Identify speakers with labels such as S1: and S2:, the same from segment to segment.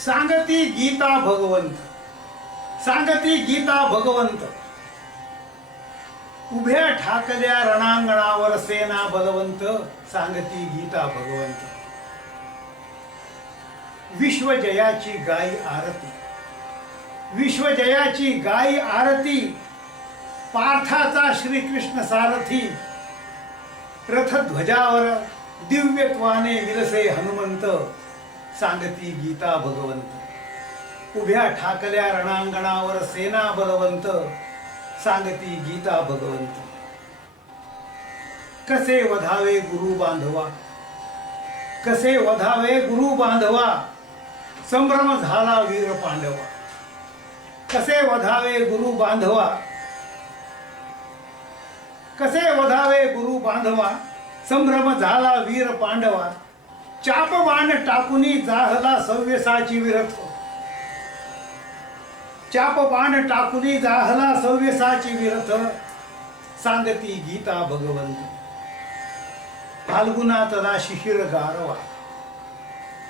S1: सांगती गीता भगवंत. सांगती गीता भगवंत. उभ्या ठाकल्या रणांगणावर सेना बलवंत सांगती गीता भगवंत. विश्वजयाची गाई आरती. विश्वजयाची गाई आरती. पार्थाचा श्रीकृष्ण सारथी. रथध्वजावर दिव्यत्वाने विलसे हनुमंत. सांगती गीता भगवंत. उभ्या ठाकल्या रणांगणावर सेना बलवंत सांगती गीता भगवंत. कसे वधावे गुरु बांधवा? कसे वधावे गुरु बांधवा? संभ्रम झाला वीर पांडवा. कसे वधावे गुरु बांधवा? कसे वधावे गुरु बांधवा? संभ्रम झाला वीर पांडवा. चाप बाण टाकुनी जाहला सव्यसाची विरथ चाप बाण टाकुनी जाहला सव्यसाची विरथ सांगती गीता भगवंत. फाल्गुनातला शिशिर गारवा.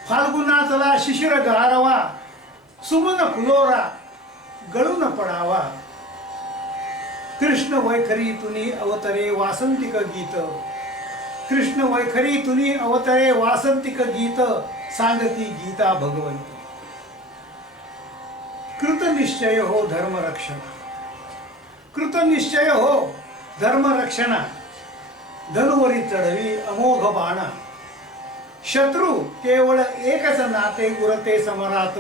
S1: फाल्गुनातला शिशिर गारवा. सुमन फुलोरा गळून पडावा. कृष्ण वैखरी तुनी अवतरे वासंतिक गीत. कृष्ण वैखरी तुनी अवतरे वासंतिक गीत सांगती गीता भगवंत. कृतनिश्चय हो धर्मरक्षण कृतनिश्चय हो धर्मरक्षणा धनुवरी चढवी अमोघ बाणा. शत्रू केवळ एकच नाते गुरते समरात.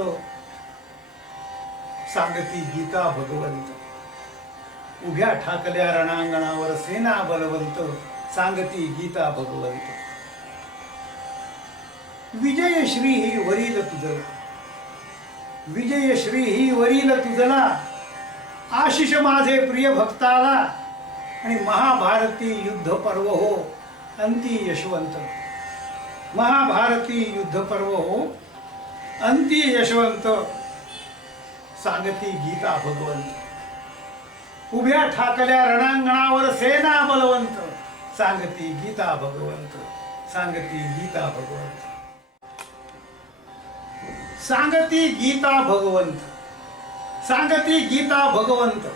S1: सांगती गीता भगवंत. उभ्या ठाकल्या रणांगणावर सेना बलवंत. सांगती गीता भगवंत. विजयश्री ही वरील तुझला विजयश्री ही वरील तुझला. आशिष माझे प्रिय भक्ताला. आणि महाभारती युद्ध पर्व हो अंती यशवंत. महाभारती युद्ध पर्व हो अंती यशवंत. सांगती गीता भगवंत. उभ्या ठाकल्या रणांगणावर सेना बलवंत. सांगती गीता भगवंत सांगती गीता भगवंत. सांगती गीता भगवंत सांगती गीता भगवंत.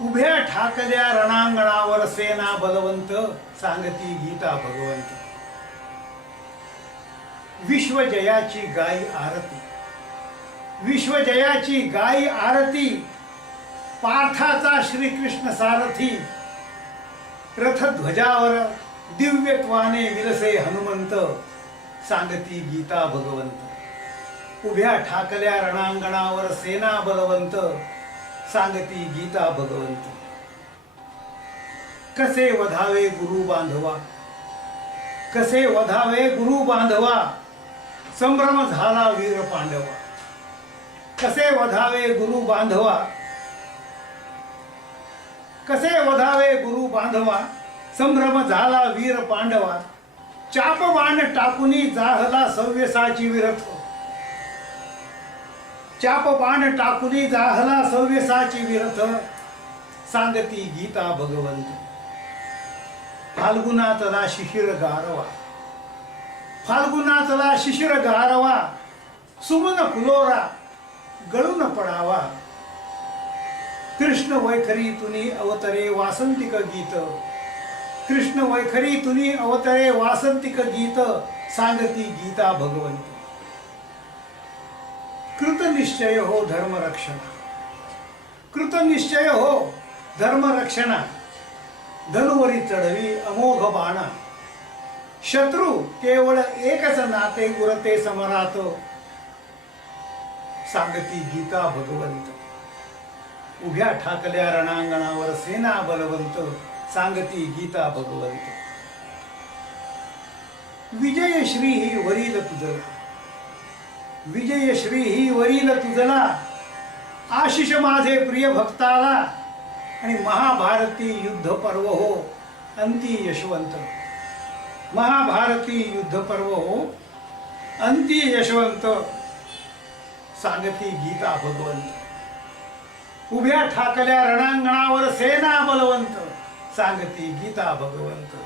S1: उभ्या ठाकल्या रणांगणावर सेना बलवंत सांगती गीता भगवंत. विश्वजयाची गाई आरती विश्वजयाची गाई आरती पार्थाचा श्रीकृष्ण सारथी रथध्वजावर दिव्यत्वाने विलसे हनुमंत सांगती गीता भगवंत. उभ्या ठाकल्या रणांगणावर सेना बलवंत सांगती गीता भगवंत. कसे वधावे गुरु बांधवा? कसे वधावे गुरु बांधवा? संभ्रम झाला वीर पांडवा. कसे वधावे गुरु बांधवा? कसे वधावे गुरु बांधवा? संभ्रम झाला वीर पांडवा. चाप बाण टाकुनी जाहला सव्यसाची विरथ. चाप बाण टाकुनी जाहला सव्यसाची विरथ. सांगती गीता भगवंत. फाल्गुनातला शिशिर गारवा. फाल्गुनातला शिशिर गारवा. सुमन फुलोरा गळून पडावा. कृष्ण वैखरी तुनी अवतरे वासंतिक गीत. कृष्ण वैखरी तुनी अवतरे वासंतिक गीत सांगती गीता भगवंत. कृतनिश्चय हो धर्मरक्षण कृतनिश्चय हो धर्मरक्षणा धनुवरी चढवी अमोघ बाणा. शत्रू केवळ एकच नाते गुरते समरात. सांगती गीता भगवंत. उभ्या ठाकल्या रणांगणावर सेना बलवंत सांगती गीता भगवंत. विजयश्री ही वरील तुझला विजयश्री ही वरील तुझला. आशिष माझे प्रिय भक्ताला. आणि महाभारती युद्ध पर्व हो अंती यशवंत. महाभारती युद्ध पर्व हो अंती यशवंत. सांगती गीता भगवंत. उभ्या ठाकल्या रणांगणावर सेना बलवंत. सांगती गीता भगवंत.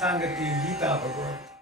S1: सांगती गीता भगवंत.